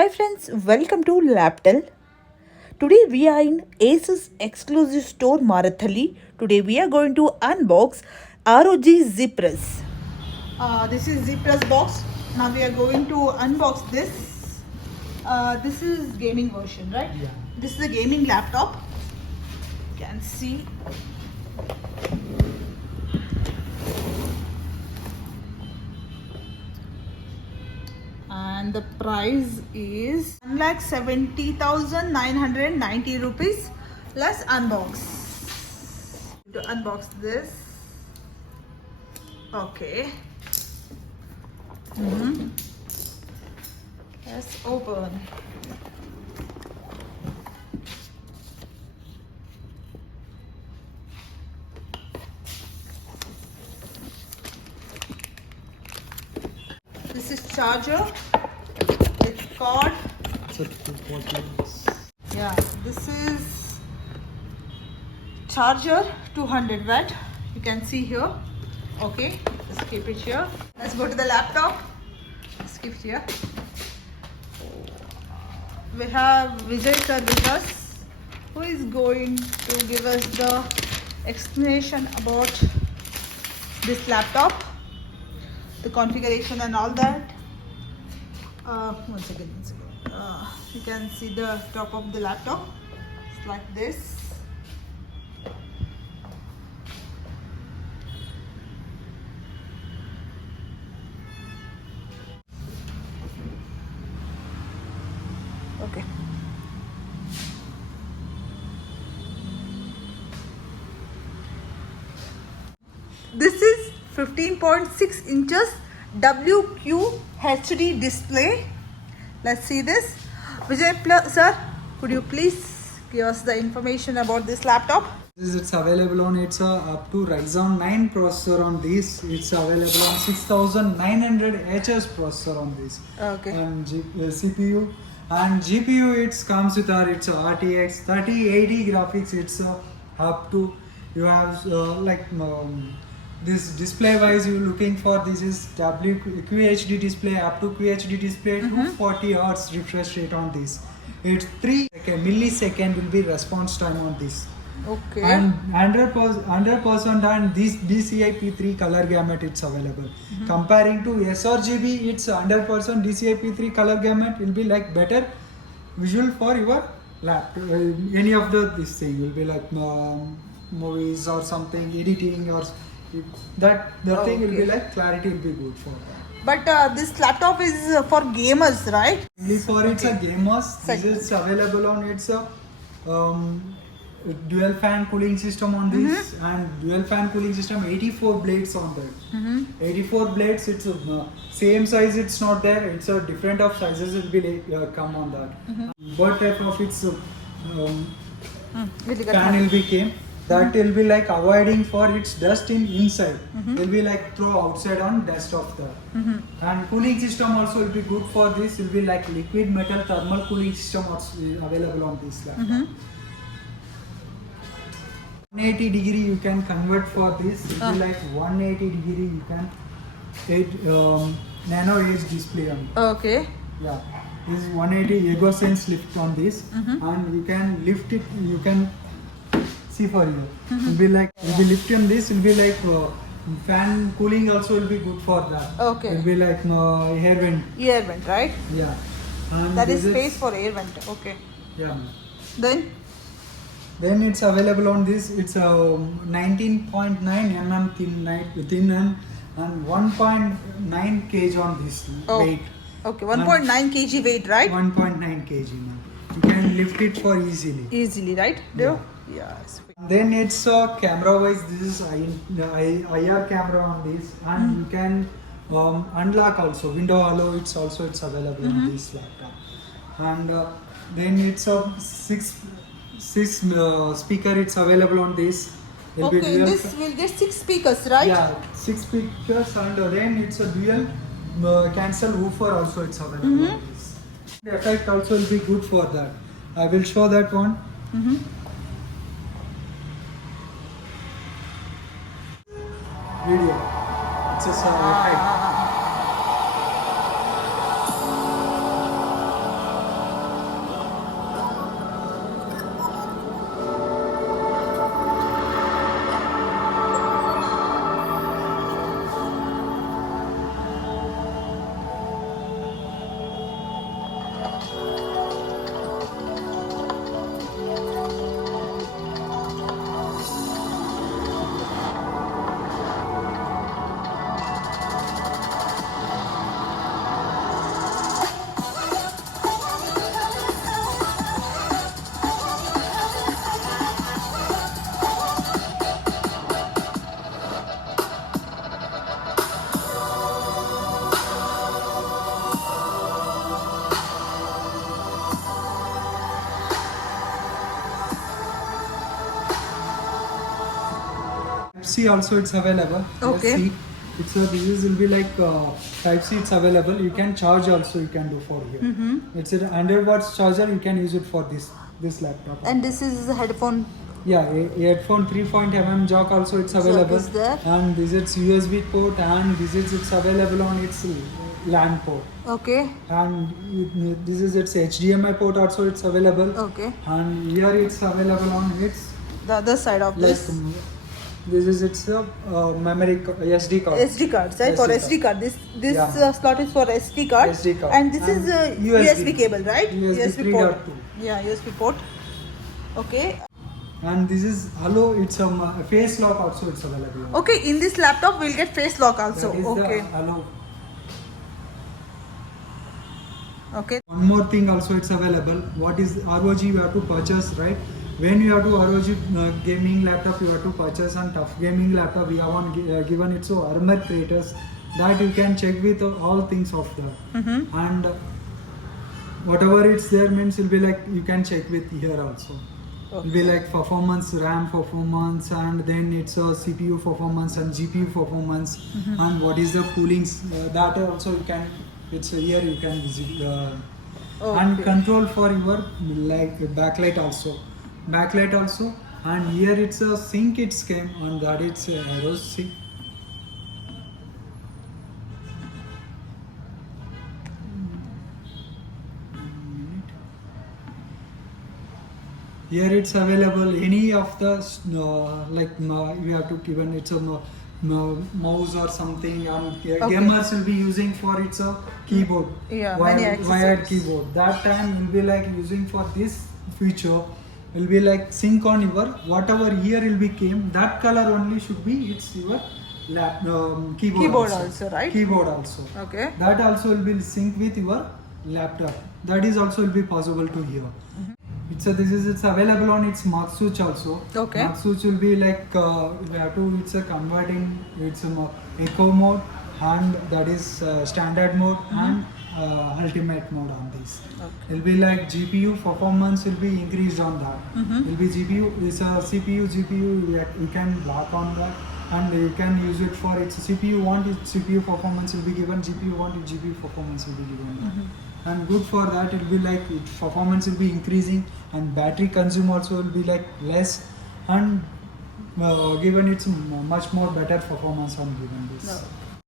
Hi friends, welcome to Laptel. Today we are in Asus exclusive store Marathali. Today we are going to unbox ROG Zephyrus. This is Zephyrus box. Now we are going to unbox this. This is gaming version, right? Yeah. This is a gaming laptop. You can see. And the price is 1,70,990 rupees plus unbox. To unbox this, okay. Let's open. This is charger. It's cord. So 240. Yeah, this is charger 200 watt. You can see here. Okay, let's keep it here. Let's go to the laptop. Let's keep it here. We have Vijay sir with us, who is going to give us the explanation about this laptop, the configuration and all that. One second. You can see the top of the laptop. It's like this. Okay. This is 15.6 inches WQHD display. Let's see this. Vijay sir, could you please give us the information about this laptop? It's available on up to Ryzen 9 processor on this. It's available on 6900 HS processor on this. Okay. And CPU and GPU it comes with it's a RTX 3080 graphics. It's up to you have this display wise you're looking for. This is QHD display up to QHD display 240 Hz refresh rate on this. It's 3 millisecond will be response time on this. Okay. And 100% and this DCI-P3 color gamut it's available. Comparing to sRGB, it's 100% DCI-P3 color gamut will be like better visual for your laptop. Any of this thing will be like movies or something, editing or that thing will be like clarity will be good for that. But this laptop is for gamers, right? Only for it's a gamers. This is available on dual fan cooling system on this and dual fan cooling system 84 blades on that. 84 blades. It's same size. It's not there. It's a different of sizes will be come on that. What type of its fan will be came. That will be like avoiding for its dust inside. Will be like throw outside on dust of that. And cooling system also will be good for this. Will be like liquid metal thermal cooling system also available on this laptop. 180 degree you can convert for this. It will be like 180 degree you can nano edge display on. Okay. Yeah, this is 180 Ego Sense lift on this, and you can lift it. You can see for you. Will be like will be lift on this. Will be like fan cooling also will be good for that. Okay. Will be like air vent. Air vent, right? Yeah. And That is space for air vent. Okay. Yeah. Then it's available on this. It's a 19.9 mm thin and 1.9 kg on this weight. Okay, 1.9 kg weight, right? 1.9 kg. You can lift it for easily. Easily, right? Yeah. Yes. Then it's camera wise. This is IR camera on this, and you can unlock also. Window allow. It's available on this laptop. And then it's a six speaker. It's available on this. Okay, this will get 6 speakers, right? Yeah, 6 speakers, and then it's a dual cancel woofer also. It's available on this. The effect also will be good for that. I will show that one. Video. It's a effect. C also it's available. Okay. Yes, C. It's a, this will be like Type C. It's available. You can charge also. You can do for here. It's a 100 watts charger. You can use it for this laptop. And this is a headphone. Yeah, headphone 3.mm jack also it's available. is there. And this is USB port, and this is it's available on its LAN port. Okay. And this is its HDMI port also it's available. Okay. And here it's available on its The other side of like this. this is its memory SD card. SD cards, right? For SD card. This Yeah. slot is for SD card. SD card. And this is a USB cable, right? USB port. 3.2. Yeah, USB port. Okay. And this is hello. It's a face lock also it's available. Okay, in this laptop we'll get face lock also. That is Okay. the hello. Okay. One more thing also it's available. What is ROG you have to purchase, right? When you have to ROG gaming laptop you have to purchase, and tough gaming laptop we have on given it so armor creators that you can check with all things of that. And whatever it's there means will be like you can check with here also. Okay. Will be like performance, RAM performance, and then it's a CPU performance and GPU performance, and what is the cooling that also you can. It's here you can visit and control for your like backlight also, and here it's a sync it's came on that it's arrow sync. Here it's available any of the like you have to given it's a mouse or something, and gamers will be using for its a keyboard. Yeah, many wired accessories. keyboard. That time will be like using for this feature will be like sync on your whatever here will be came that color only should be it's your keyboard also, right? Keyboard also. Okay. That also will be sync with your laptop. That is also will be possible to hear. It's available on its mark switch also. Okay. Mark switch will be like you have to it's a converting it's a echo mode, and that is standard mode and ultimate mode on this. Okay. Will be like GPU performance will be increased on that. Will be GPU is a CPU GPU you can lock on that, and you can use it for its CPU want its CPU performance will be given, GPU want its GPU performance will be given. And good for that it will be like performance will be increasing, and battery consume also will be like less, and given it's much more better performance on given this. No.